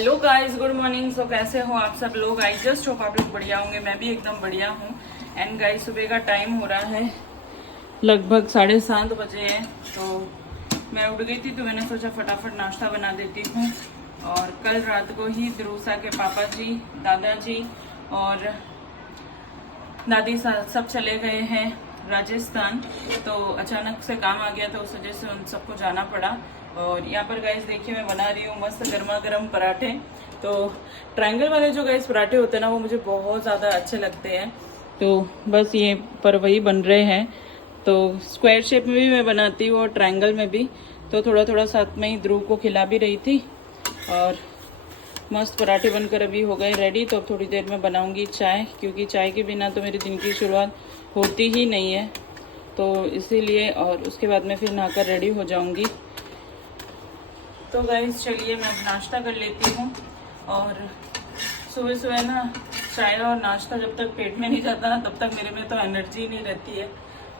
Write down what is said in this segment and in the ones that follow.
Hello guys, good morning. So कैसे हो आप सब लोग? आई जस्ट होप आप लोग बढ़िया होंगे। मैं भी एकदम बढ़िया हूँ। एंड गाइस, सुबह का टाइम हो रहा है, लगभग 7:30 बजे है। तो मैं उठ गई थी तो मैंने सोचा फटाफट नाश्ता बना देती हूँ। और कल रात को ही द्रुसा के पापा जी, दादाजी और दादी सब चले गए हैं राजस्थान। तो अचानक से काम आ गया तो उस वजह से उन सबको जाना पड़ा। और यहाँ पर गाइस देखिए, मैं बना रही हूँ मस्त गर्मा गर्म पराठे। तो ट्रायंगल वाले जो गाइस पराठे होते हैं ना, वो मुझे बहुत ज़्यादा अच्छे लगते हैं। तो बस ये पर वही बन रहे हैं। तो स्क्वायर शेप में भी मैं बनाती हूँ और ट्रायंगल में भी। तो थोड़ा थोड़ा साथ में ही ध्रुव को खिला भी रही थी। और मस्त पराठे बनकर अभी हो गए रेडी। तो अब थोड़ी देर में बनाऊंगी चाय, क्योंकि चाय के बिना तो मेरे दिन की शुरुआत होती ही नहीं है। तो इसीलिए, और उसके बाद में फिर नहाकर रेडी हो जाऊंगी। तो गाइस चलिए, मैं नाश्ता कर लेती हूँ। और सुबह सुबह ना चाय और नाश्ता जब तक पेट में नहीं जाता ना, तब तक मेरे में तो एनर्जी नहीं रहती है।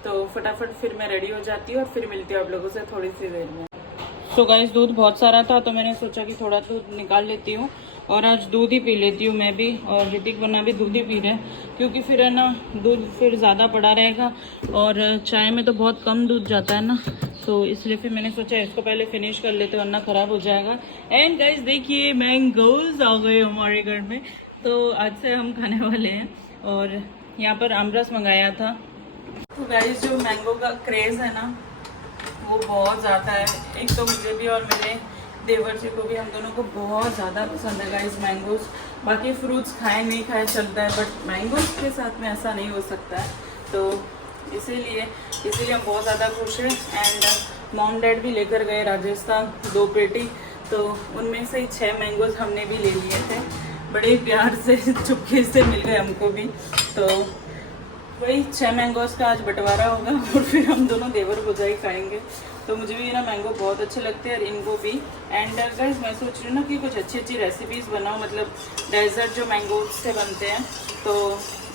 तो फटाफट फिर मैं रेडी हो जाती हूँ और फिर मिलती हूँ आप लोगों से थोड़ी सी देर में। तो गाइस, दूध बहुत सारा था तो मैंने सोचा कि थोड़ा दूध निकाल लेती हूँ और आज दूध ही पी लेती हूँ मैं भी। और ऋतिक बना भी दूध ही पी रहे हैं, क्योंकि फिर है ना दूध फिर ज़्यादा पड़ा रहेगा। और चाय में तो बहुत कम दूध जाता है ना, तो इसलिए फिर मैंने सोचा इसको पहले फिनिश कर लेते वरना ख़राब हो जाएगा। एंड गाइस देखिए, मैंगोज आ गए हमारे घर में। तो आज से हम खाने वाले हैं। और यहाँ पर आमरस मंगाया था। तो गाइस, जो मैंगो का क्रेज़ है ना, वो बहुत ज़्यादा है। एक तो मुझे भी और मेरे देवर जी को भी, हम दोनों को बहुत ज़्यादा पसंद है गाइस मैंगोज। बाकी फ्रूट्स खाए नहीं खाए चलता है, बट मैंगोज के साथ में ऐसा नहीं हो सकता है। तो इसीलिए हम बहुत ज़्यादा खुश हैं। एंड मॉम डैड भी लेकर गए राजस्थान 2 पेटी। तो उनमें से ही 6 मैंगोज हमने भी ले लिए थे। बड़े प्यार से चुपके से मिल गए हमको भी। तो वही 6 मैंगोज का आज बंटवारा होगा और फिर हम दोनों देवर भुजाई खाएंगे। तो मुझे भी ना मैंगो बहुत अच्छे लगते हैं और इनको भी। एंड गाइस, मैं सोच रही हूँ ना कि कुछ अच्छी अच्छी रेसिपीज़ बनाऊँ, मतलब डेजर्ट जो मैंगो से बनते हैं तो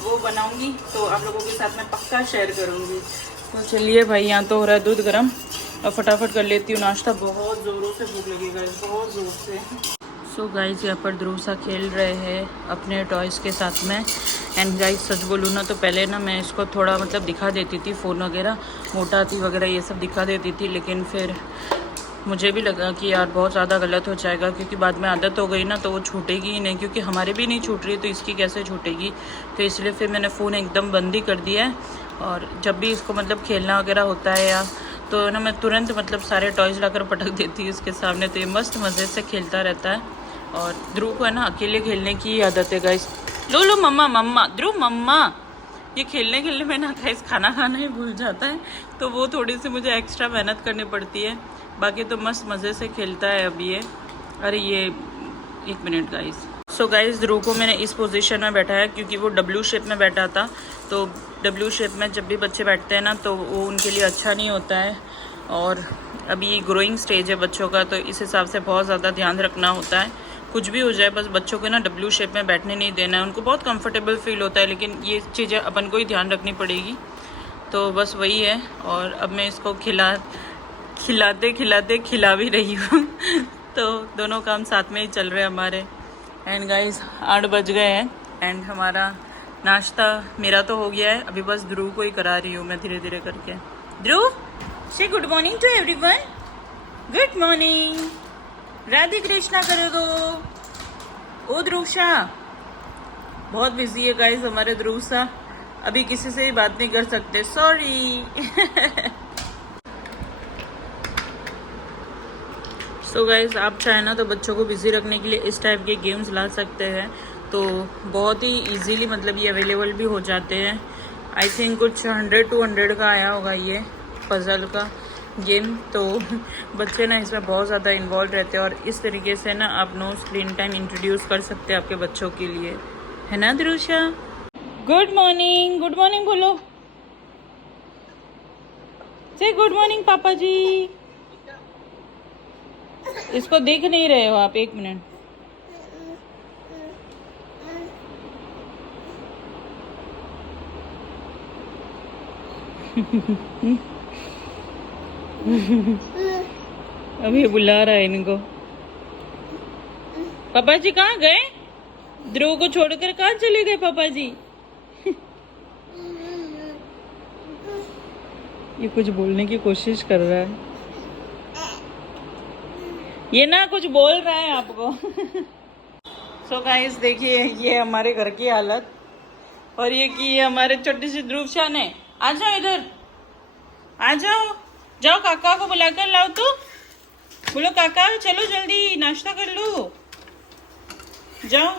वो बनाऊँगी। तो आप लोगों के साथ में पक्का शेयर करूँगी। तो चलिए भाई, यहाँ तो हो रहा है दूध गर्म और फटाफट कर लेती हूँ नाश्ता। बहुत ज़ोरों से भूख लगी गाइस, बहुत ज़ोर से। सो गाइस, यहाँ पर ध्रुव सा खेल रहे हैं अपने टॉयज़ के साथ में। एंड गाइस, सच बोलूँ ना तो पहले ना मैं इसको थोड़ा मतलब दिखा देती थी, फ़ोन वगैरह, मोटा हाथी वगैरह ये सब दिखा देती थी। लेकिन फिर मुझे भी लगा कि यार बहुत ज़्यादा गलत हो जाएगा, क्योंकि बाद में आदत हो गई ना तो वो छूटेगी ही नहीं। क्योंकि हमारे भी नहीं छूट रही तो इसकी कैसे छूटेगी। तो इसलिए फिर मैंने फ़ोन एकदम बंद ही कर दिया है। और जब भी इसको मतलब खेलना वगैरह होता है या तो ना, मैं तुरंत मतलब सारे टॉयज़ लाकर पटक देती हूँ इसके सामने। तो ये मस्त मज़े से खेलता रहता है। और ध्रुव को है ना अकेले खेलने की आदत है गाइस। लो लो मम्मा मम्मा, ध्रुव मम्मा। ये खेलने में ना गाइस खाना खाना ही भूल जाता है। तो वो थोड़ी सी मुझे एक्स्ट्रा मेहनत करनी पड़ती है। बाकी तो मस्त मज़े से खेलता है अभी ये। अरे ये 1 मिनट गाइस। सो गाइस, ध्रुव को मैंने इस पोजीशन में बैठाया क्योंकि वो डब्ल्यू शेप में बैठा था। तो डब्ल्यू शेप में जब भी बच्चे बैठते हैं ना तो वो उनके लिए अच्छा नहीं होता है। और अभी ग्रोइंग स्टेज है बच्चों का, तो इस हिसाब से बहुत ज़्यादा ध्यान रखना होता है। कुछ भी हो जाए, बस बच्चों को ना डब्ल्यू शेप में बैठने नहीं देना है। उनको बहुत कंफर्टेबल फील होता है, लेकिन ये चीज़ें अपन को ही ध्यान रखनी पड़ेगी। तो बस वही है। और अब मैं इसको खिलाते खिला भी रही हूँ तो दोनों काम साथ में ही चल रहे हैं हमारे। एंड गाइस, 8 बज गए हैं एंड हमारा नाश्ता मेरा तो हो गया है। अभी बस ध्रुव को ही करा रही हूँ मैं धीरे धीरे करके। ध्रुव, से good morning to everyone. Good morning, Radhe Krishna करो दो। ओ ध्रुवशा, बहुत बिजी है गाइस हमारे ध्रुवशा। अभी किसी से भी बात नहीं कर सकते, सॉरी सो गाइस, आप चाहे ना तो बच्चों को बिजी रखने के लिए इस टाइप के गेम्स ला सकते हैं। तो बहुत ही इजीली मतलब ये अवेलेबल भी हो जाते हैं। आई थिंक कुछ 100-200 का आया होगा ये पजल का गेम। तो बच्चे ना इसमें बहुत ज़्यादा इन्वॉल्व रहते हैं। और इस तरीके से ना आप नो स्क्रीन टाइम इंट्रोड्यूस कर सकते हैं आपके बच्चों के लिए, है ना ध्रुवशा? गुड मॉर्निंग बोलो। से गुड मॉर्निंग पापा जी। इसको देख नहीं रहे हो आप? 1 मिनट। अभी बुला रहा है इनको। पापा जी कहाँ गए? ध्रुव को छोड़कर कहाँ चले गए पापा जी? ये कुछ बोलने की कोशिश कर रहा है, ये ना कुछ बोल रहा है आपको। सो गाइस देखिए ये हमारे घर की हालत, और ये की हमारे छोटी सी ध्रुवशा ने। आ जाओ इधर, आ जाओ, जाओ काका को बुलाकर लाओ। तो बोलो काका चलो जल्दी नाश्ता कर लो, जाओ।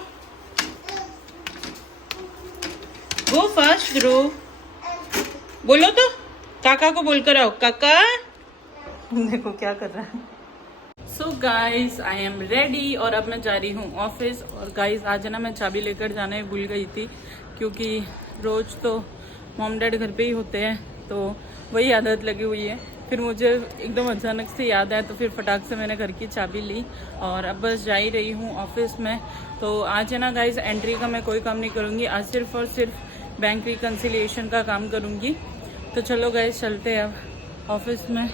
गो फास्ट ध्रुव, बोलो तो काका को बोलकर आओ, काका। देखो क्या कर रहा है। So guys I am ready और अब मैं जा रही हूँ ऑफिस। और गाइज आज ना मैं चाबी लेकर जाने भूल गई थी, क्योंकि रोज तो मॉम डैड घर पे ही होते हैं, तो वही आदत लगी हुई है। फिर मुझे एकदम अचानक से याद आया, तो फिर फटाक से मैंने घर की चाबी ली और अब बस जा ही रही हूँ ऑफिस में। तो आज है ना गाइज एंट्री का मैं कोई काम नहीं करूँगी, आज सिर्फ और सिर्फ बैंक रिकन्सिलिएशन का काम करूँगी। तो चलो गाइज चलते हैं अब ऑफिस में।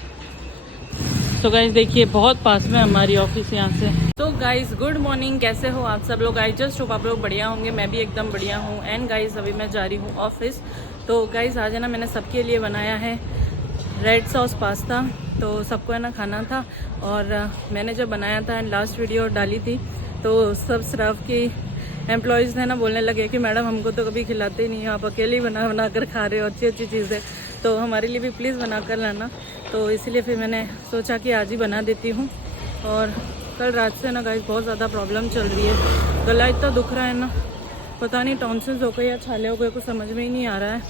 तो गाइज देखिए बहुत पास में हमारी ऑफिस यहाँ से। तो गाइज गुड मॉर्निंग, कैसे हो आप सब लोग? आई जस्ट होप आप लोग बढ़िया होंगे, मैं भी एकदम बढ़िया हूँ। एंड गाइज अभी मैं जा रही हूँ ऑफिस। तो गाइज आज है ना मैंने सबके लिए बनाया है रेड सॉस पास्ता, तो सबको है ना खाना था। और मैंने जब बनाया था एंड लास्ट वीडियो डाली थी, तो सब स्टाफ की एम्प्लॉयज़ है ना बोलने लगे कि मैडम हमको तो कभी खिलाते ही नहीं, आप अकेले ही बना कर खा रहे हो अच्छी अच्छी चीज़ें, तो हमारे लिए भी प्लीज़ बना कर लाना। तो इसलिए फिर मैंने सोचा कि आज ही बना देती हूँ। और कल रात से ना गाइस बहुत ज़्यादा प्रॉब्लम चल रही है, गला इतना दुख रहा है ना, पता नहीं टॉन्सिल्स हो गए या छाले हो गए, कुछ समझ में ही नहीं आ रहा है।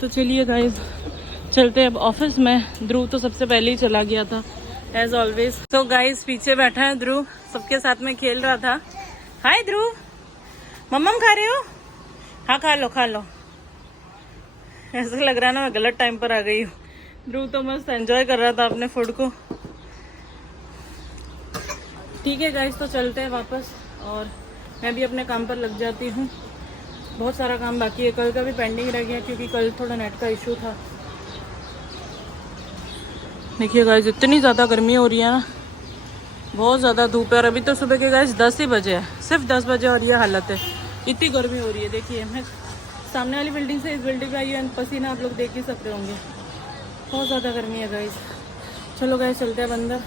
तो चलिए गाइस चलते हैं अब ऑफिस में। ध्रुव तो सबसे पहले ही चला गया था एज ऑलवेज। तो गाइस पीछे बैठा है ध्रुव, सबके साथ में खेल रहा था। हाय ध्रुव, मम्मम खा रहे हो? हाँ खा लो खा लो। ऐसा लग रहा है ना मैं गलत टाइम पर आ गई हूँ। ध्रुव तो मस्त एंजॉय कर रहा था अपने फूड को। ठीक है गाइस तो चलते हैं वापस, और मैं भी अपने काम पर लग जाती हूँ। बहुत सारा काम बाकी है, कल का भी पेंडिंग रह गया क्योंकि कल थोड़ा नेट का इशू था। देखिए गाइस इतनी ज़्यादा गर्मी हो रही है ना, बहुत ज़्यादा धूप है। और अभी तो सुबह के गाइस 10 ही बजे है, सिर्फ 10 बजे, और ये हालत है, इतनी गर्मी हो रही है। देखिए मैं सामने वाली बिल्डिंग से इस बिल्डिंग पे आई हूँ, पसीना आप लोग देख ही सकते होंगे, बहुत ज़्यादा गर्मी है गाइस। चलो गाइस चलते हैं अंदर।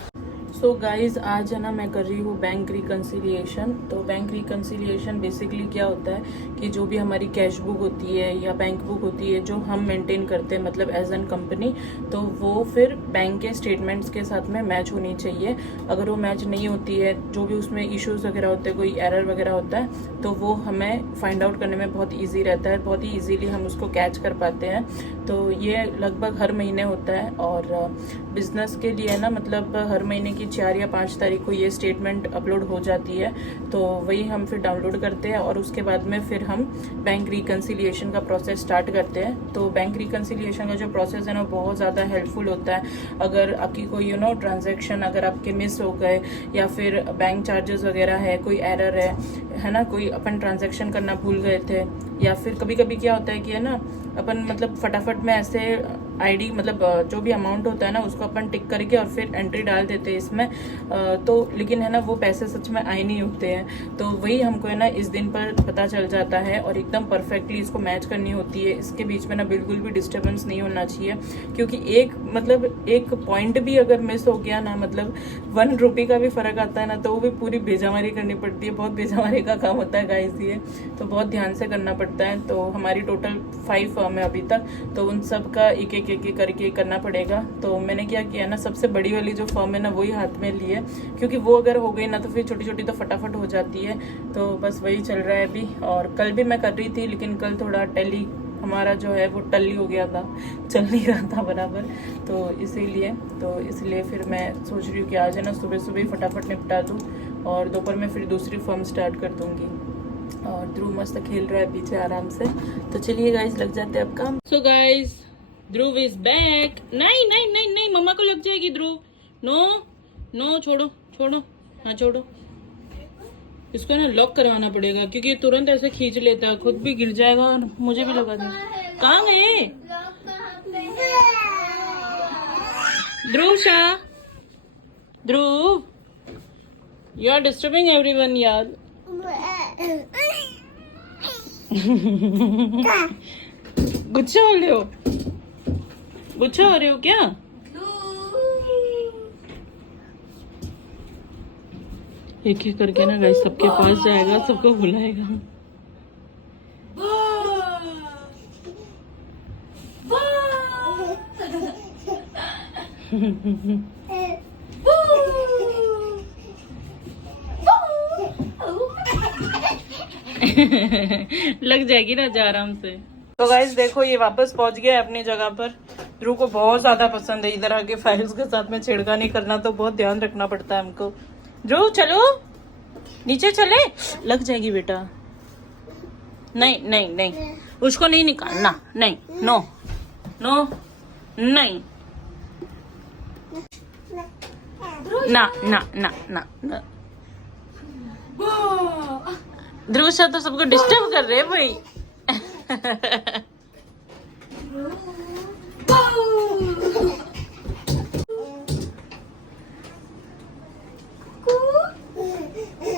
सो गाइज आज है ना मैं कर रही हूँ बैंक रिकन्सिलिएशन। तो बैंक रिकन्सिलिएशन बेसिकली क्या होता है कि जो भी हमारी कैश बुक होती है या बैंक बुक होती है जो हम मेंटेन करते हैं मतलब एज एन कंपनी, तो वो फिर बैंक के स्टेटमेंट्स के साथ में मैच होनी चाहिए। अगर वो मैच नहीं होती है, जो भी उसमें इश्यूज वगैरह होते हैं, कोई एरर वगैरह होता है, तो वो हमें फाइंड आउट करने में बहुत ईजी रहता है, बहुत ही ईजीली हम उसको कैच कर पाते हैं। तो ये लगभग हर महीने होता है, और बिजनेस के लिए ना मतलब हर महीने की 4 या 5 तारीख को ये स्टेटमेंट अपलोड हो जाती है। तो वही हम फिर डाउनलोड करते हैं और उसके बाद में फिर हम बैंक रिकन्सिलिएशन का प्रोसेस स्टार्ट करते हैं। तो बैंक रिकन्सिलिएशन का जो प्रोसेस है ना बहुत ज़्यादा हेल्पफुल होता है। अगर आपकी कोई ट्रांजैक्शन अगर आपके मिस हो गए, या फिर बैंक चार्जेस वगैरह है, कोई एरर है ना, कोई अपन ट्रांजैक्शन करना भूल गए थे, या फिर कभी कभी क्या होता है कि है ना अपन मतलब फटाफट में ऐसे आईडी मतलब जो भी अमाउंट होता है ना उसको अपन टिक करके और फिर एंट्री डाल देते हैं इसमें, तो लेकिन है ना वो पैसे सच में आए नहीं होते हैं। तो वही हमको है ना इस दिन पर पता चल जाता है, और एकदम परफेक्टली इसको मैच करनी होती है। इसके बीच में ना बिल्कुल भी डिस्टर्बेंस नहीं होना चाहिए, क्योंकि एक पॉइंट भी अगर मिस हो गया ना, मतलब 1 रुपये का भी फर्क आता है ना, तो वो भी पूरी बेजामारी करनी पड़ती है। बहुत बेजामारी का काम होता है गाइस ये, तो बहुत ध्यान से करना पड़ता है। तो हमारी टोटल 5 फर्म है अभी तक, तो उन सब का एक एक करके करना पड़ेगा। तो मैंने क्या किया ना, सबसे बड़ी वाली जो फर्म है ना वही हाथ में ली है, क्योंकि वो अगर हो गई ना तो फिर छोटी छोटी तो फटाफट हो जाती है। तो बस वही चल रहा है अभी। और कल भी मैं कर रही थी, लेकिन कल थोड़ा टैली हमारा जो है वो टल्ली हो गया था, चल नहीं रहा था बराबर, तो इसलिए फिर मैं सोच रही हूँ कि आज है ना सुबह सुबह फटाफट निपटा दूँ, और दोपहर में फिर दूसरी फर्म स्टार्ट कर दूँगी। और ध्रुव मस्त खेल रहा है पीछे आराम से। तो चलिए गाइस लग जाते हैं अब काम। So guys Dhruv is back. नहीं नहीं नहीं नहीं, मम्मा को लग जाएगी ध्रुव। नो नो, छोड़ो छोड़ो, हाँ छोड़ो। इसको ना लॉक करवाना पड़ेगा, क्योंकि ये तुरंत ऐसे खींच लेता है, खुद भी गिर जाएगा और मुझे भी लगा देगा। कहाँ गए ध्रुव शाह? ध्रुव You are disturbing everyone, यार. गुस्सा हो रहे हो? गुस्सा हो रहे हो क्या? एक एक करके ना गाइस सबके पास जाएगा, सबको बुलाएगा. लग जाएगी ना जा आराम से. तो गाइस देखो ये वापस पहुंच गया अपनी जगह पर. ध्रुव को बहुत ज्यादा पसंद है इधर आके फाइल्स के साथ में छेड़खानी करना, तो बहुत ध्यान रखना पड़ता है हमको. ध्रुव चलो नीचे चले. लग जाएगी बेटा. नहीं नहीं नहीं, उसको नहीं निकालना. नहीं, नो नो नहीं, ना ना ना ना ना. ध्रुव सर तो सबको डिस्टर्ब कर रहे हैं भाई.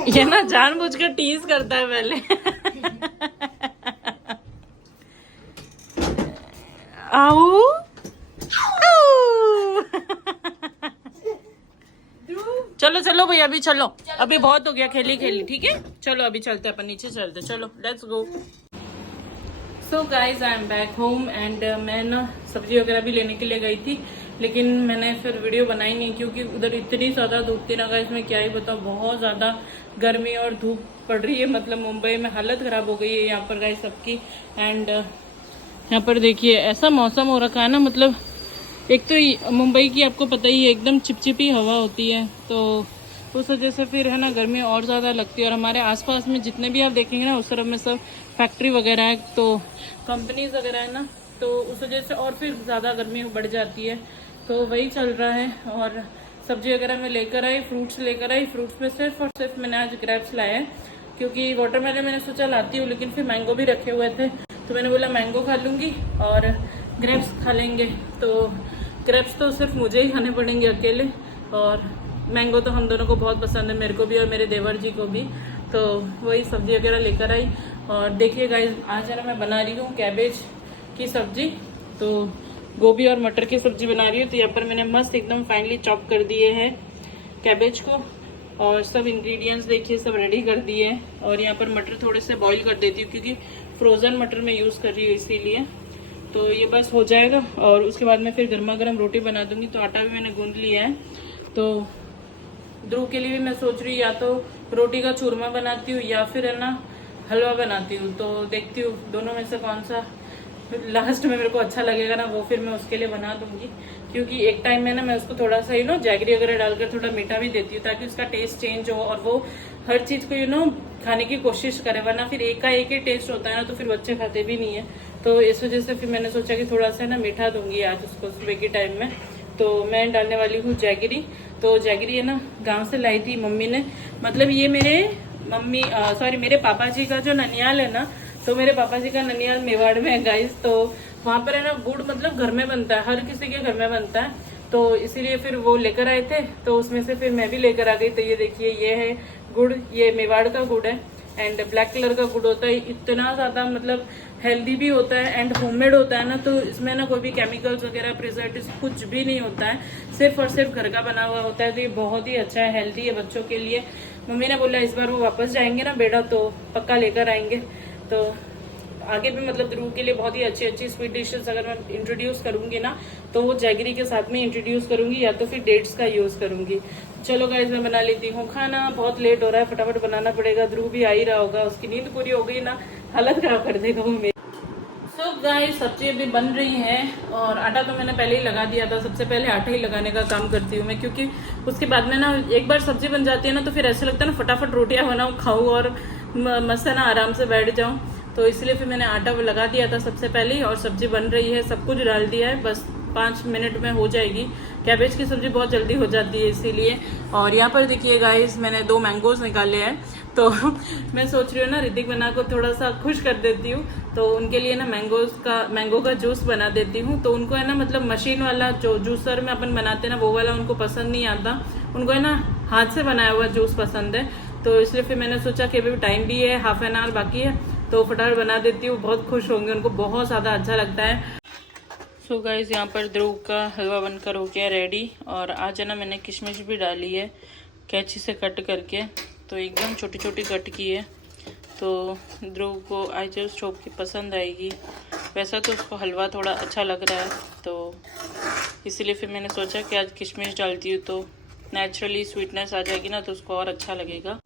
ये ना जानबूझकर टीज करता है पहले. आओ चलो चलो भैया अभी चलो. अभी बहुत हो गया खेली खेली. ठीक है चलो अभी चलते अपन नीचे चलते. चलो let's go. So guys I am back home and मैं ना सब्जी वगैरह भी लेने के लिए गई थी, लेकिन मैंने फिर वीडियो बनाई नहीं क्योंकि उधर इतनी ज्यादा धूप थी ना गाइज. मैं क्या ही बताऊँ, बहुत ज्यादा गर्मी और धूप पड़ रही है. मतलब मुंबई में हालत खराब हो गई है यहाँ पर गाइज सबकी. एंड यहाँ पर देखिए ऐसा मौसम हो रखा है ना, मतलब एक तो मुंबई की आपको पता ही है एकदम चिपचिपी हवा होती है, तो उस वजह से फिर है ना गर्मी और ज़्यादा लगती है. और हमारे आसपास में जितने भी आप देखेंगे ना उस तरफ में सब फैक्ट्री वगैरह है, तो कंपनीज वगैरह है ना, तो उस वजह से और फिर ज़्यादा गर्मी बढ़ जाती है. तो वही चल रहा है. और सब्जी वगैरह मैं लेकर आई, फ्रूट्स लेकर आई. फ्रूट्स में सिर्फ और सिर्फ मैंने आज ग्रेप्स लाए हैं क्योंकि वाटरमेलन मैंने सोचा लाती हूँ, लेकिन फिर मैंगो भी रखे हुए थे, तो मैंने बोला मैंगो खा लूँगी और ग्रेप्स खा लेंगे. तो ग्रेप्स तो सिर्फ मुझे ही खाने पड़ेंगे अकेले, और मैंगो तो हम दोनों को बहुत पसंद है, मेरे को भी और मेरे देवर जी को भी. तो वही सब्जी वगैरह लेकर आई. और देखिए गाइस आज है ना मैं बना रही हूँ कैबेज की सब्जी. तो गोभी और मटर की सब्जी बना रही हूँ. तो यहाँ पर मैंने मस्त एकदम फाइनली चॉप कर दिए हैं कैबेज को, और सब इंग्रेडिएंट्स देखिए सब रेडी कर दिए हैं. और यहाँ पर मटर थोड़े से बॉईल कर देती हूँ क्योंकि फ्रोज़न मटर मैं यूज़ कर रही हूँ इसीलिए. तो ये बस हो जाएगा और उसके बाद मैं फिर गर्मा गर्म रोटी बना दूंगी. तो आटा भी मैंने गूंद लिया है. तो ध्रुव के लिए भी मैं सोच रही हूँ या तो रोटी का चूरमा बनाती हूँ या फिर है ना हलवा बनाती हूँ. तो देखती हूँ दोनों में से कौन सा लास्ट में मेरे को अच्छा लगेगा ना, वो फिर मैं उसके लिए बना दूंगी. क्योंकि एक टाइम में ना मैं उसको थोड़ा सा जैगरी वगैरह डालकर थोड़ा मीठा भी देती हूँ ताकि उसका टेस्ट चेंज हो और वो हर चीज को खाने की कोशिश करे. वरना फिर एक का एक ही टेस्ट होता है ना, तो फिर बच्चे खाते भी नहीं है. तो इस वजह से फिर मैंने सोचा कि थोड़ा सा ना मीठा दूंगी आज उसको सुबह के टाइम में. तो मैं डालने वाली हूँ जैगरी. तो जैगरी है ना गांव से लाई थी मम्मी ने. मतलब ये मेरे पापा जी का जो ननियाल है ना, तो मेरे पापा जी का ननियाल मेवाड़ में है गाइस. तो वहाँ पर है ना गुड़ मतलब घर में बनता है, हर किसी के घर में बनता है. तो इसीलिए फिर वो लेकर आए थे, तो उसमें से फिर मैं भी लेकर आ गई. तो ये देखिए ये है गुड़, ये मेवाड़ का गुड़ है एंड ब्लैक कलर का गुड़ होता है. इतना ज्यादा मतलब हेल्दी भी होता है एंड होममेड होता है ना, तो इसमें ना कोई भी केमिकल्स वगैरह प्रिजर्वेटिव्स कुछ भी नहीं होता है, सिर्फ और सिर्फ घर का बना हुआ होता है. तो ये बहुत ही अच्छा है, हेल्दी है बच्चों के लिए. मम्मी ने बोला इस बार वो वापस जाएंगे ना बेटा तो पक्का लेकर आएंगे. तो आगे भी मतलब ध्रुव के लिए बहुत ही अच्छी अच्छी स्वीट डिशेस अगर मैं इंट्रोड्यूस करूंगी ना, तो वो जैगरी के साथ में इंट्रोड्यूस करूंगी या तो फिर डेट्स का यूज करूंगी. चलो गाइस मैं बना लेती हूँ खाना. बहुत लेट हो रहा है, फटाफट बनाना पड़ेगा. ध्रुव भी आ ही रहा होगा, उसकी नींद पूरी हो गई ना, हालत खराब कर देगा वो मेरी. सो गाइस सब्जी अभी बन रही है और आटा तो मैंने पहले ही लगा दिया था. सबसे पहले आटा ही लगाने का काम करती हूँ मैं, क्योंकि उसके बाद में ना एक बार सब्जी बन जाती है ना, तो फिर ऐसा लगता है ना फटाफट रोटियां बनाऊँ, खाऊं और मस्त ना आराम से बैठ जाऊँ. तो इसलिए फिर मैंने आटा लगा दिया था सबसे पहले ही. और सब्जी बन रही है, सब कुछ डाल दिया है, बस 5 मिनट में हो जाएगी. कैबेज की सब्जी बहुत जल्दी हो जाती है इसीलिए. और यहाँ पर देखिए गाइस मैंने 2 मैंगोज निकाले हैं. तो मैं सोच रही हूँ ना ऋतिक बना को थोड़ा सा खुश कर देती हूँ, तो उनके लिए ना मैंगो का जूस बना देती हूँ. तो उनको है ना मतलब मशीन वाला जो जूसर में अपन बनाते हैं ना वो वाला उनको पसंद नहीं आता. उनको है ना हाथ से बनाया हुआ जूस पसंद है, तो इसलिए फिर मैंने सोचा कि अभी टाइम भी है, हाफ एन आवर बाकी है, तो फटाफट बना देती हूँ। बहुत खुश होंगे, उनको बहुत ज़्यादा अच्छा लगता है। सो गाइस, यहाँ पर ध्रुव का हलवा बनकर हो गया रेडी। और आज है ना मैंने किशमिश भी डाली है कैंची से कट करके, तो एकदम छोटी छोटी कट की है, तो ध्रुव को आई जस्ट होप की पसंद आएगी। वैसा तो उसको हलवा थोड़ा अच्छा लग रहा है, तो इसीलिए फिर मैंने सोचा कि आज किशमिश डालती हूँ तो नेचुरली स्वीटनेस आ जाएगी ना, तो उसको और अच्छा लगेगा।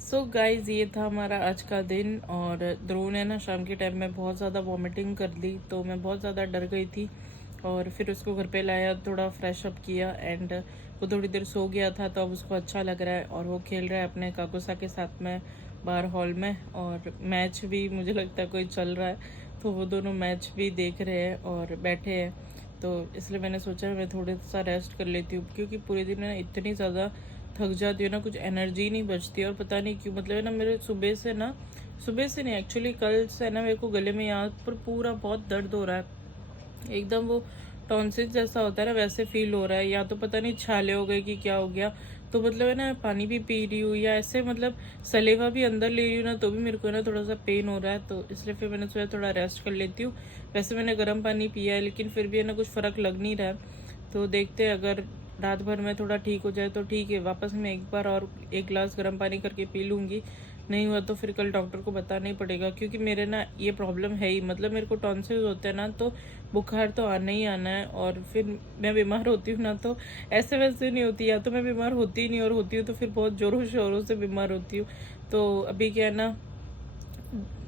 सो गाइज, ये था हमारा आज का दिन। और ध्रुव ने ना शाम के टाइम में बहुत ज़्यादा वॉमिटिंग कर ली, तो मैं बहुत ज़्यादा डर गई थी। और फिर उसको घर पे लाया, थोड़ा फ्रेश अप किया, एंड वो थोड़ी देर सो गया था, तो अब उसको अच्छा लग रहा है और वो खेल रहा है अपने काकुसा के साथ में बाहर हॉल में। और मैच भी मुझे लगता है कोई चल रहा है, तो वो दोनों मैच भी देख रहे हैं और बैठे हैं। तो इसलिए मैंने सोचा मैं थोड़ा सा रेस्ट कर लेती हूँ, क्योंकि पूरे दिन में इतनी ज़्यादा थक जाती हूँ ना, कुछ एनर्जी नहीं बचती। और पता नहीं क्यों, मतलब है ना मेरे सुबह से नहीं, एक्चुअली कल से ना मेरे को गले में यहाँ पर पूरा बहुत दर्द हो रहा है। एकदम वो टॉन्सिल जैसा होता है ना, वैसे फील हो रहा है। या तो पता नहीं छाले हो गए कि क्या हो गया। तो मतलब है ना, पानी भी पी रही हूँ या ऐसे मतलब सलेवा भी अंदर ले रही हूँ ना, तो भी मेरे को ना थोड़ा सा पेन हो रहा है। तो इसलिए फिर मैंने सोचा थोड़ा रेस्ट कर लेती हूँ। वैसे मैंने गर्म पानी पिया है, लेकिन फिर भी है ना कुछ फ़र्क लग नहीं रहा है। तो देखते हैं, अगर रात भर में थोड़ा ठीक हो जाए तो ठीक है, वापस मैं एक बार और एक गिलास गर्म पानी करके पी लूँगी। नहीं हुआ तो फिर कल डॉक्टर को बताना ही पड़ेगा, क्योंकि मेरे ना ये प्रॉब्लम है ही। मतलब मेरे को टॉन्सिल्स होते हैं ना, तो बुखार तो आना ही आना है। और फिर मैं बीमार होती हूँ ना, तो ऐसे वैसे नहीं होती, या तो मैं बीमार होती ही नहीं, और होती हूँ तो फिर बहुत ज़ोरों शोरों से बीमार होती हूँ। तो अभी क्या है ना,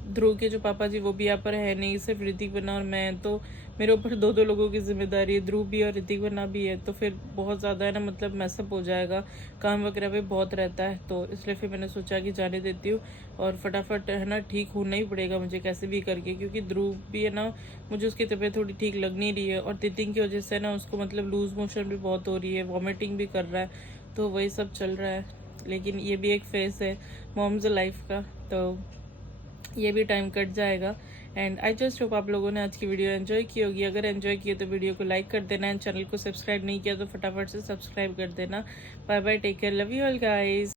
ध्रुव के जो पापा जी वो भी यहाँ पर है नहीं, सिर्फ ऋतिक बना और मैं, तो मेरे ऊपर दो दो लोगों की जिम्मेदारी है, ध्रुव भी और ऋतिक बना भी है। तो फिर बहुत ज़्यादा है ना, मतलब मैसअप हो जाएगा, काम वगैरह भी बहुत रहता है। तो इसलिए फिर मैंने सोचा कि जाने देती हूँ और फटाफट है ना ठीक होना ही पड़ेगा मुझे कैसे भी करके, क्योंकि ध्रुव भी है ना, मुझे उसकी तबीयत थोड़ी ठीक लग नहीं रही है। और तितिंग की वजह से ना उसको मतलब लूज मोशन भी बहुत हो रही है, वॉमिटिंग भी कर रहा है, तो वही सब चल रहा है। लेकिन ये भी एक फेस है मॉम्स लाइफ का, तो ये भी टाइम कट जाएगा। एंड आई जस्ट होप आप लोगों ने आज की वीडियो एंजॉय की होगी। अगर एंजॉय किए तो वीडियो को लाइक कर देना, एंड चैनल को सब्सक्राइब नहीं किया तो फटाफट से सब्सक्राइब कर देना। Bye bye, take care, love you all guys.